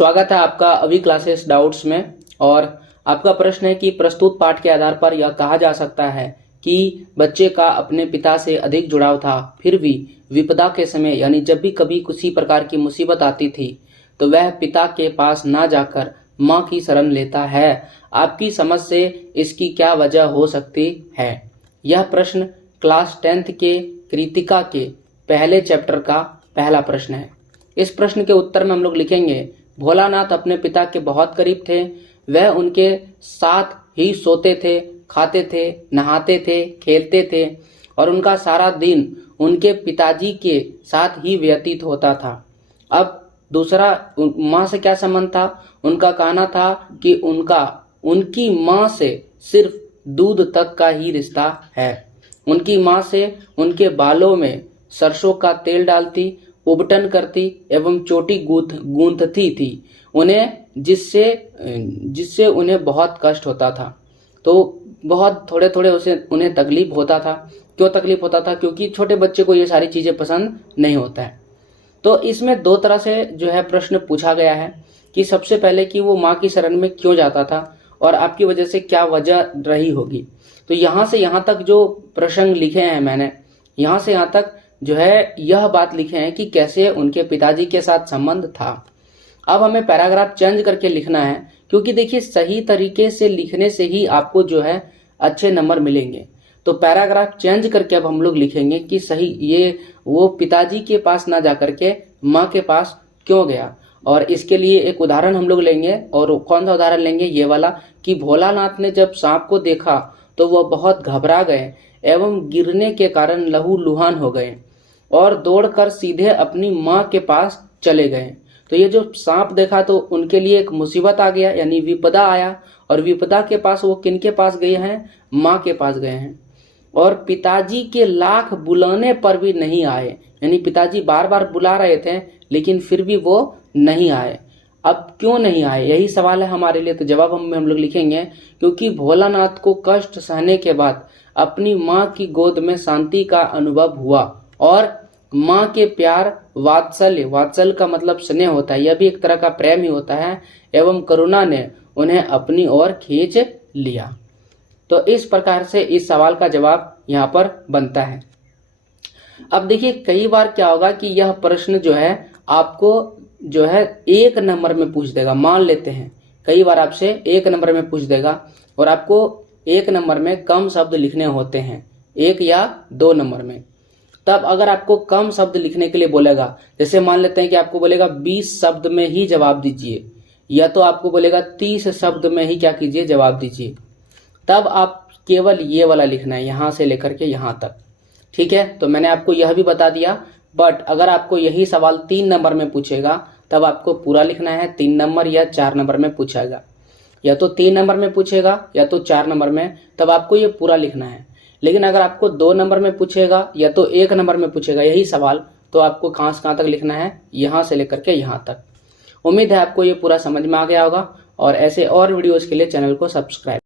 स्वागत है आपका अभी क्लासेस डाउट्स में। और आपका प्रश्न है कि प्रस्तुत पाठ के आधार पर यह कहा जा सकता है कि बच्चे का अपने पिता से अधिक जुड़ाव था, फिर भी विपदा के समय यानी जब भी कभी किसी प्रकार की मुसीबत आती थी तो वह पिता के पास ना जाकर माँ की शरण लेता है। आपकी समझ से इसकी क्या वजह हो सकती है? यह प्रश्न क्लास 10th के कृतिका के पहले चैप्टर का पहला प्रश्न है। इस प्रश्न के उत्तर में हम लोग लिखेंगे, भोलानाथ अपने पिता के बहुत करीब थे। वह उनके साथ ही सोते थे, खाते थे, नहाते थे, खेलते थे और उनका सारा दिन उनके पिताजी के साथ ही व्यतीत होता था। अब दूसरा, माँ से क्या संबंध था? उनका कहना था कि उनकी माँ से सिर्फ दूध तक का ही रिश्ता है। उनकी माँ से उनके बालों में सरसों का तेल डालती, उबटन करती एवं चोटी गूंथती थी उन्हें, जिससे उन्हें बहुत कष्ट होता था। तो बहुत थोड़े थोड़े उन्हें तकलीफ होता था। क्यों तकलीफ होता था? क्योंकि छोटे बच्चे को ये सारी चीजें पसंद नहीं होता है। तो इसमें दो तरह से जो है प्रश्न पूछा गया है कि सबसे पहले कि वो माँ की शरण में क्यों जाता था और आपकी वजह से क्या वजह रही होगी। तो यहाँ से यहाँ तक जो प्रश्न लिखे हैं मैंने, यहाँ से यहाँ तक जो है यह बात लिखे हैं कि कैसे उनके पिताजी के साथ संबंध था। अब हमें पैराग्राफ चेंज करके लिखना है, क्योंकि देखिए सही तरीके से लिखने से ही आपको जो है अच्छे नंबर मिलेंगे। तो पैराग्राफ चेंज करके अब हम लोग लिखेंगे कि सही ये वो पिताजी के पास ना जाकर के माँ के पास क्यों गया। और इसके लिए एक उदाहरण हम लोग लेंगे। और कौन सा उदाहरण लेंगे? ये वाला कि भोलानाथ ने जब सांप को देखा तो वह बहुत घबरा गए एवं गिरने के कारण लहूलुहान हो गए और दौड़कर सीधे अपनी माँ के पास चले गए। तो ये जो सांप देखा तो उनके लिए एक मुसीबत आ गया, यानी विपदा आया। और विपदा के पास वो किनके पास गए हैं? माँ के पास गए हैं। और पिताजी के लाख बुलाने पर भी नहीं आए, यानी पिताजी बार बार बुला रहे थे लेकिन फिर भी वो नहीं आए। अब क्यों नहीं आए, यही सवाल है हमारे लिए। तो जवाब हम लोग लिखेंगे, क्योंकि भोलानाथ को कष्ट सहने के बाद अपनी माँ की गोद में शांति का अनुभव हुआ और माँ के प्यार, वात्सल्य का मतलब स्नेह होता है, यह भी एक तरह का प्रेम ही होता है, एवं करुणा ने उन्हें अपनी ओर खींच लिया। तो इस प्रकार से इस सवाल का जवाब यहाँ पर बनता है। अब देखिए कई बार क्या होगा कि यह प्रश्न जो है आपको जो है 1 नंबर में पूछ देगा। मान लेते हैं कई बार आपसे 1 नंबर में पूछ देगा और आपको 1 नंबर में कम शब्द लिखने होते हैं, 1 या 2 नंबर में। तब अगर आपको कम शब्द लिखने के लिए बोलेगा, जैसे मान लेते हैं कि आपको बोलेगा 20 शब्द में ही जवाब दीजिए, या तो आपको बोलेगा 30 शब्द में ही क्या कीजिए, जवाब दीजिए, तब आप केवल ये वाला लिखना है, यहां से लेकर के यहां तक। ठीक है, तो मैंने आपको यह भी बता दिया। बट अगर आपको यही सवाल 3 नंबर में पूछेगा तब आपको पूरा लिखना है। 3 नंबर या 4 नंबर में पूछेगा, या तो 3 नंबर में पूछेगा या तो 4 नंबर में, तब आपको ये पूरा लिखना है। लेकिन अगर आपको 2 नंबर में पूछेगा या तो 1 नंबर में पूछेगा यही सवाल, तो आपको कहां से कहां तक लिखना है, यहां से लेकर के यहां तक। उम्मीद है आपको ये पूरा समझ में आ गया होगा और ऐसे और वीडियोस के लिए चैनल को सब्सक्राइब